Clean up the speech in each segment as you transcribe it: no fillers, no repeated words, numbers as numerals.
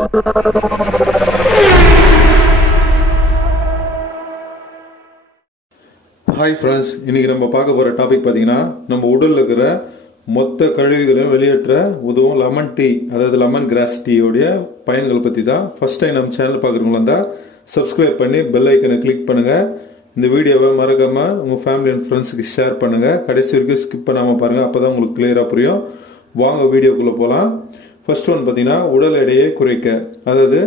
Hi friends, இன்னைக்கு நம்ம பார்க்க போற டாபிக் பாத்தீங்கன்னா நம்ம உடல்ல இருக்கிற மொத்த கழிவுகளையும் வெளியேற்ற உதவும் லெமன் டீ, அதாவது லெமன் கிராஸ் டீ உடைய பயன்களை பத்தி தான். ஃபர்ஸ்ட் டைம் நம்ம சேனல் பார்க்குறவங்களா இருந்தா சப்ஸ்கிரைப் பண்ணி பெல் ஐக்கனை கிளிக் பண்ணுங்க. இந்த வீடியோவை மறக்காம உங்க ஃபேமிலி அண்ட் ஃப்ரெண்ட்ஸ்க்கு ஷேர் பண்ணுங்க. கடைசி வரைக்கும் ஸ்கிப் பண்ணாம பாருங்க, அப்பதான் உங்களுக்கு கிளியரா புரியும். வாங்க வீடியோக்குள்ள போலாம். ஃபர்ஸ்ட் ஒன் பாத்தீங்கன்னா உடல் எடையை குறைக்க, அதாவது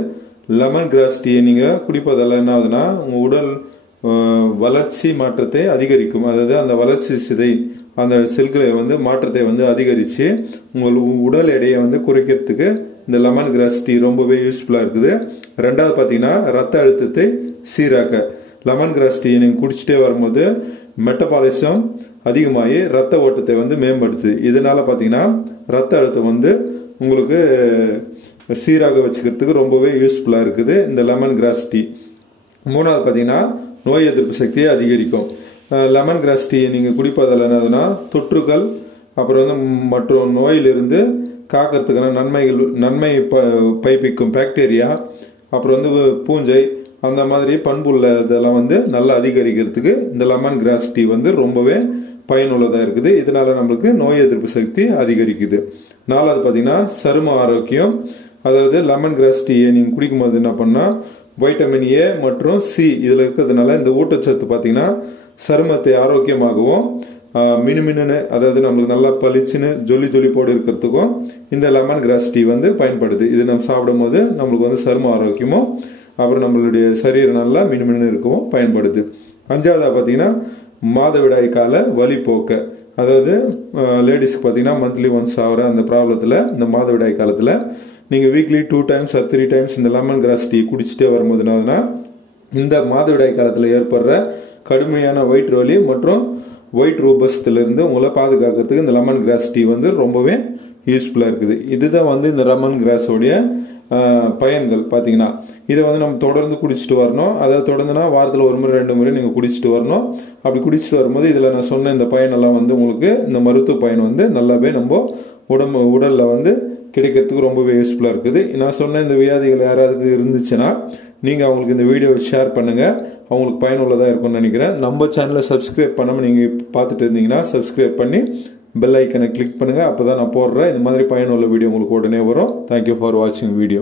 லெமன் கிராஸ் டீ நீங்க குடிப்பதால என்ன ஆகுதுன்னா உங்க உடல் வளர்ச்சி மாற்றத்தை அதிகரிக்கும். அதாவது அந்த வளர்ச்சி சிதை அந்த செல்களை வந்து மாற்றத்தை வந்து அதிகரித்து உங்கள் உடல் எடையை வந்து குறைக்கிறதுக்கு இந்த லெமன் கிராஸ் டீ ரொம்பவே யூஸ்ஃபுல்லாக இருக்குது. ரெண்டாவது பார்த்தீங்கன்னா ரத்த அழுத்தத்தை சீராக்க, லெமன் கிராஸ் டீ நீங்கள் குடிச்சிட்டே வரும்போது மெட்டபாலிசம் அதிகமாகி ரத்த ஓட்டத்தை வந்து மேம்படுத்துது. இதனால பார்த்தீங்கன்னா ரத்த அழுத்தம் வந்து உங்களுக்கு சீராக வச்சுக்கிறதுக்கு ரொம்பவே யூஸ்ஃபுல்லாக இருக்குது இந்த லெமன் கிராஸ் டீ. மூணாவது பார்த்தீங்கன்னா நோய் எதிர்ப்பு சக்தியை அதிகரிக்கும். லெமன் கிராஸ் டீ நீங்கள் குடிப்பதில் என்னதுன்னா தொற்றுகள் அப்புறம் வந்து மற்றும் நோயிலிருந்து காக்கிறதுக்கான நன்மை பைப்பிக்கும் பாக்டீரியா அப்புறம் வந்து பூஞ்சை அந்த மாதிரி பண்புள்ள இதெல்லாம் வந்து நல்லா அதிகரிக்கிறதுக்கு இந்த லெமன் கிராஸ் டீ வந்து ரொம்பவே பயனுள்ளதாக இருக்குது. இதனால நம்மளுக்கு நோய் எதிர்ப்பு சக்தி அதிகரிக்குது. நாலாவது பார்த்தீங்கன்னா சரும ஆரோக்கியம், அதாவது லெமன் கிராஸ் டீயை நீங்கள் குடிக்கும்போது என்ன பண்ணால் வைட்டமின் ஏ மற்றும் சி இதில் இருக்கிறதுனால இந்த ஊட்டச்சத்து பார்த்தீங்கன்னா சருமத்தை ஆரோக்கியமாகவும் மினுமினு, அதாவது நம்மளுக்கு நல்லா பளிச்சுன்னு ஜொலி போடு இருக்கிறதுக்கும் இந்த லெமன் கிராஸ் டீ வந்து பயன்படுது. இது நம்ம சாப்பிடும் போது நம்மளுக்கு வந்து சரும ஆரோக்கியமும் அப்புறம் நம்மளுடைய சரீரம் நல்லா மினுமினு இருக்கவும் பயன்படுது. அஞ்சாவதா பார்த்தீங்கன்னா மாதவிடாய் கால வலி போக்க, அதாவது லேடிஸ்க்கு பார்த்தீங்கன்னா மந்த்லி ஒன்ஸ் ஆகிற அந்த ப்ராப்ளத்தில் இந்த மாதவிடாய் காலத்தில் நீங்கள் வீக்லி 2 times or 3 times இந்த லெமன் கிராஸ் டீ குடிச்சிட்டே வரும்போது என்னதுன்னா இந்த மாதவிடாய் காலத்தில் ஏற்படுற கடுமையான வயிற்று வலி மற்றும் ஒயிட் ரூபஸ்திலிருந்து உங்களை பாதுகாக்கிறதுக்கு இந்த லெமன் கிராஸ் டீ வந்து ரொம்பவே யூஸ்ஃபுல்லாக இருக்குது. இதுதான் வந்து இந்த லெமன் கிராஸோடைய பயன்கள். பார்த்தீங்கன்னா இதை வந்து நம்ம தொடர்ந்து குடிச்சிட்டு வரணும். அதாவது தொடர்ந்துனா வாரத்தில் 1 முறை 2 முறை நீங்கள் குடிச்சிட்டு வரணும். அப்படி குடிச்சிட்டு வரும்போது இதில் நான் சொன்ன இந்த பயனெல்லாம் வந்து உங்களுக்கு இந்த மருத்துவ பயன் வந்து நல்லாவே நம்ம உடலில் வந்து கிடைக்கிறதுக்கு ரொம்பவே யூஸ்ஃபுல்லாக இருக்குது. நான் சொன்ன இந்த வியாதிகள் யாராவது இருந்துச்சுன்னா நீங்கள் அவங்களுக்கு இந்த வீடியோவை ஷேர் பண்ணுங்கள், அவங்களுக்கு பயனுள்ளதாக இருக்கும்னு நினைக்கிறேன். நம்ம சேனலை சப்ஸ்கிரைப் பண்ணாமல் நீங்கள் பார்த்துட்டு இருந்தீங்கன்னா சப்ஸ்கிரைப் பண்ணி பெல் ஐக்கனை கிளிக் பண்ணுங்கள். அப்போ தான் நான் போடுற இந்த மாதிரி பயனுள்ள வீடியோ உங்களுக்கு உடனே வரும். தேங்க்யூ ஃபார் வாட்சிங் வீடியோ.